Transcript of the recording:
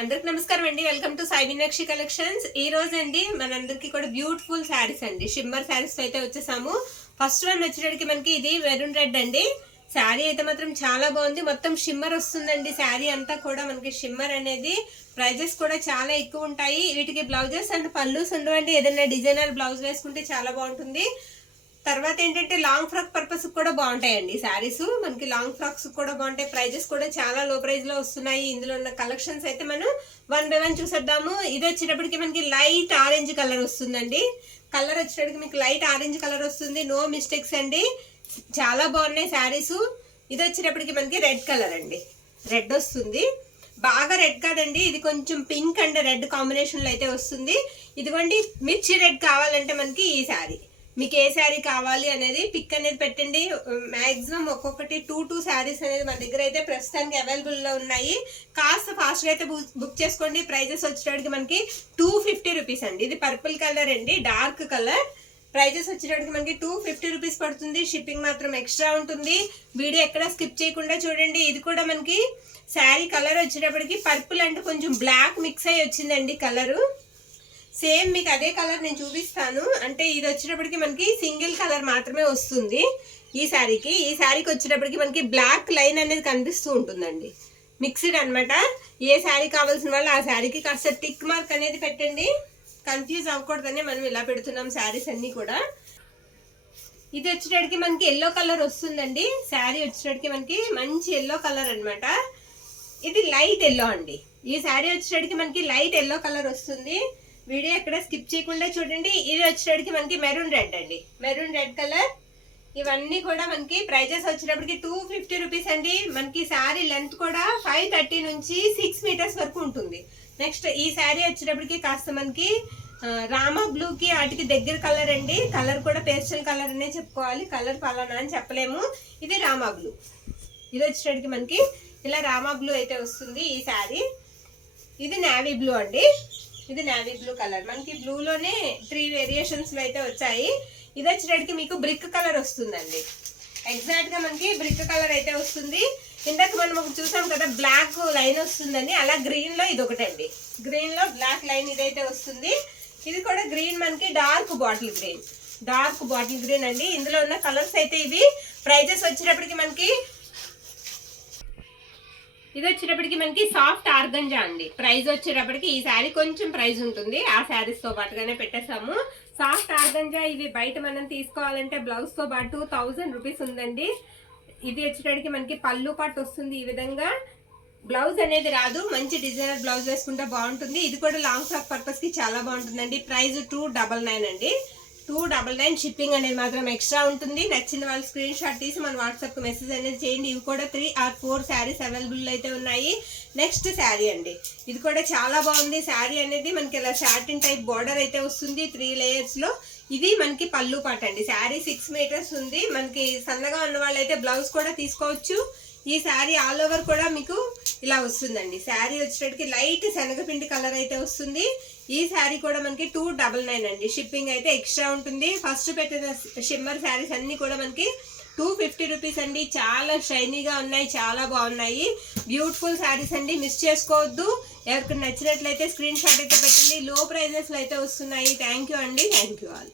అందరికి నమస్కారం అండి. Welcome to Sai Meenakshi collections. ఈ రోజు అండి మనందరికి కూడా బ్యూటిఫుల్ శారీస్ అండి, షిమ్మర్ శారీస్ అయితే వచ్చేసాము. ఫస్ట్ వన్ వచ్చేటికి మనకి ఇది మెరూన్ రెడ్ అండి. శారీ అయితే మాత్రం చాలా బాగుంది, మొత్తం షిమ్మర్ వస్తుందండి. శారీ అంతా కూడా మనకి షిమ్మర్ అనేది. ప్రైజెస్ కూడా చాలా ఎక్కువ ఉంటాయి. వీటికి బ్లౌజెస్ అండ్ పళ్ళుస్ ఉండవండి. ఏదైనా డిజైనర్ బ్లౌజ్ వేసుకుంటే చాలా బాగుంటుంది. తర్వాత ఏంటంటే లాంగ్ ఫ్రాక్ పర్పస్ కూడా బాగుంటాయండి శారీస్. మనకి లాంగ్ ఫ్రాక్స్ కూడా బాగుంటాయి. ప్రైజెస్ కూడా చాలా లో ప్రైస్ లో వస్తున్నాయి. ఇందులో ఉన్న కలెక్షన్స్ అయితే మనం 1 by 1 చూసేద్దాము. ఇది వచ్చేటప్పటికి మనకి లైట్ ఆరెంజ్ కలర్ వస్తుందండి. కలర్ వచ్చేటప్పటికి మీకు లైట్ ఆరెంజ్ కలర్ వస్తుంది. నో మిస్టేక్స్ అండి, చాలా బాగున్నాయి శారీస్. ఇది వచ్చేటప్పటికి మనకి రెడ్ కలర్ అండి, రెడ్ వస్తుంది. బాగా రెడ్ కాదండి, ఇది కొంచెం పింక్ అండ్ రెడ్ కాంబినేషన్ లో అయితే వస్తుంది. ఇదిగోండి మిర్చి రెడ్ కావాలంటే మనకి ఈ శారీ, మీకు ఏ శారీ కావాలి అనేది పిక్ అనేది పెట్టండి. మాక్సిమం ఒక్కొక్కటి 2 శారీస్ అనేది మన దగ్గర అయితే ప్రస్తుతానికి అవైలబుల్ లో ఉన్నాయి. కాస్త ఫాస్ట్ గా అయితే బుక్ చేసుకోండి. ప్రైజెస్ వచ్చేటప్పటికి మనకి 250 రూపీస్ అండి. ఇది పర్పుల్ కలర్ అండి, డార్క్ కలర్. ప్రైజెస్ వచ్చేటప్పటికి మనకి 250 రూపీస్ పడుతుంది. షిప్పింగ్ మాత్రం ఎక్స్ట్రా ఉంటుంది. వీడియో ఎక్కడ స్కిప్ చేయకుండా చూడండి. ఇది కూడా మనకి శారీ కలర్ వచ్చేటప్పటికి పర్పుల్ అంటే కొంచెం బ్లాక్ మిక్స్ అయ్యి వచ్చిందండి కలరు. సేమ్ మీకు అదే కలర్ నేను చూపిస్తాను. అంటే ఇది వచ్చేటప్పటికి మనకి సింగిల్ కలర్ మాత్రమే వస్తుంది ఈ శారీకి. ఈ శారీకి వచ్చేటప్పటికి మనకి బ్లాక్ లైన్ అనేది కనిపిస్తూ ఉంటుందండి, మిక్స్డ్ అనమాట. ఏ శారీ కావాల్సిన వాళ్ళు ఆ శారీకి కాస్త టిక్ మార్క్ అనేది పెట్టండి. కన్ఫ్యూజ్ అవ్వకూడదని మనం ఇలా పెడుతున్నాం శారీస్ అన్ని కూడా. ఇది వచ్చేటప్పటికి మనకి ఎల్లో కలర్ వస్తుందండి. శారీ వచ్చేటప్పటికి మనకి మంచి ఎల్లో కలర్ అనమాట. ఇది లైట్ ఎల్లో అండి. ఈ శారీ వచ్చేటప్పటికి మనకి లైట్ ఎల్లో కలర్ వస్తుంది. వీడియో ఎక్కడ స్కిప్ చేయకుండా చూడండి. ఇది వచ్చేటప్పటికి మనకి మెరూన్ రెడ్ అండి, మెరూన్ రెడ్ కలర్. ఇవన్నీ కూడా మనకి ప్రైజెస్ వచ్చేటప్పటికి 250 రూపీస్ అండి. మనకి శారీ లెంత్ కూడా 530 నుంచి 6 మీటర్స్ వరకు ఉంటుంది. నెక్స్ట్ ఈ శారీ వచ్చేటప్పటికి కాస్త మనకి రామా బ్లూకి వాటికి దగ్గర కలర్ అండి. కలర్ కూడా పేస్టల్ కలర్ అనే చెప్పుకోవాలి, కలర్ పలానా అని చెప్పలేము. ఇది రామా బ్లూ. ఇది వచ్చేటప్పటికి మనకి ఇలా రామా బ్లూ అయితే వస్తుంది ఈ శారీ. ఇది నేవీ బ్లూ అండి, ఇది నేవీ బ్లూ కలర్. మనకి బ్లూలోనే 3 వేరియేషన్స్ లో అయితే వచ్చాయి. ఇది వచ్చేటప్పటికి మీకు బ్రిక్ కలర్ వస్తుందండి. ఎగ్జాక్ట్ గా మనకి బ్రిక్ కలర్ అయితే వస్తుంది. ఇందాక మనం ఒకటి చూసాం కదా బ్లాక్ లైన్ వస్తుందని, అలా గ్రీన్ లో ఇది ఒకటండి, గ్రీన్ లో బ్లాక్ లైన్ ఇదైతే వస్తుంది. ఇది కూడా గ్రీన్ మనకి dark bottle green, dark bottle green అండి. ఇందులో ఉన్న కలర్స్ అయితే ఇవి. ప్రైజెస్ వచ్చేటప్పటికి మనకి ఇది వచ్చేటప్పటికి మనకి సాఫ్ట్ ఆర్గంజా అండి. ప్రైస్ వచ్చేటప్పటికి ఈ శారీ కొంచెం ప్రైస్ ఉంటుంది, ఆ శారీస్ తో పాటుగానే పెట్టేసాము. సాఫ్ట్ ఆర్గంజా ఇవి బయట మనం తీసుకోవాలంటే బ్లౌజ్ తో పాటు 1000 రూపీస్ ఉందండి. ఇది వచ్చేటప్పటికి మనకి పళ్ళు పాటు వస్తుంది. ఈ విధంగా బ్లౌజ్ అనేది రాదు, మంచి డిజైనర్ బ్లౌజ్ వేసుకుంటే బాగుంటుంది. ఇది కూడా లాంగ్ ఫ్రాక్ పర్పస్ కి చాలా బాగుంటుందండి. ప్రైస్ 299 అండి, 299. షిప్పింగ్ అనేది మాత్రం ఎక్స్ట్రా ఉంటుంది. నచ్చిన వాళ్ళు స్క్రీన్ షాట్ తీసి మన వాట్సాప్ కు మెసేజ్ అనేది చేయండి. ఇవి కూడా 3 or 4 శారీస్ అవైలబుల్ అయితే ఉన్నాయి. నెక్స్ట్ శారీ అండి, ఇది కూడా చాలా బాగుంది. శారీ అనేది మనకి ఇలా సాటిన్ టైప్ బార్డర్ అయితే వస్తుంది 3 లేయర్స్ లో. ఇది మనకి పళ్ళు పాట అండి. శారీ 6 మీటర్స్ ఉంది. మనకి సన్నగా ఉన్న వాళ్ళు అయితే బ్లౌజ్ కూడా తీసుకోవచ్చు. ఈ శారీ ఆల్ ఓవర్ కూడా మీకు ఇలా వస్తుందండి. శారీ వచ్చేటప్పటికి లైట్ శనగపిండి కలర్ అయితే వస్తుంది. ఈ శారీ కూడా మనకి 299 అండి. షిప్పింగ్ అయితే ఎక్స్ట్రా ఉంటుంది. ఫస్ట్ పెట్టిన షిమ్మర్ శారీస్ అన్ని కూడా మనకి 250 రూపీస్ అండి. చాలా షైనీగా ఉన్నాయి, చాలా బాగున్నాయి. బ్యూటిఫుల్ శారీస్ అండి, మిస్ చేసుకోవద్దు. ఎవరికి నచ్చినట్లయితే స్క్రీన్ షాట్ అయితే పెట్టండి. లో ప్రైజెస్ లో అయితే వస్తున్నాయి. థ్యాంక్ యూ అండి, థ్యాంక్ యూ ఆల్.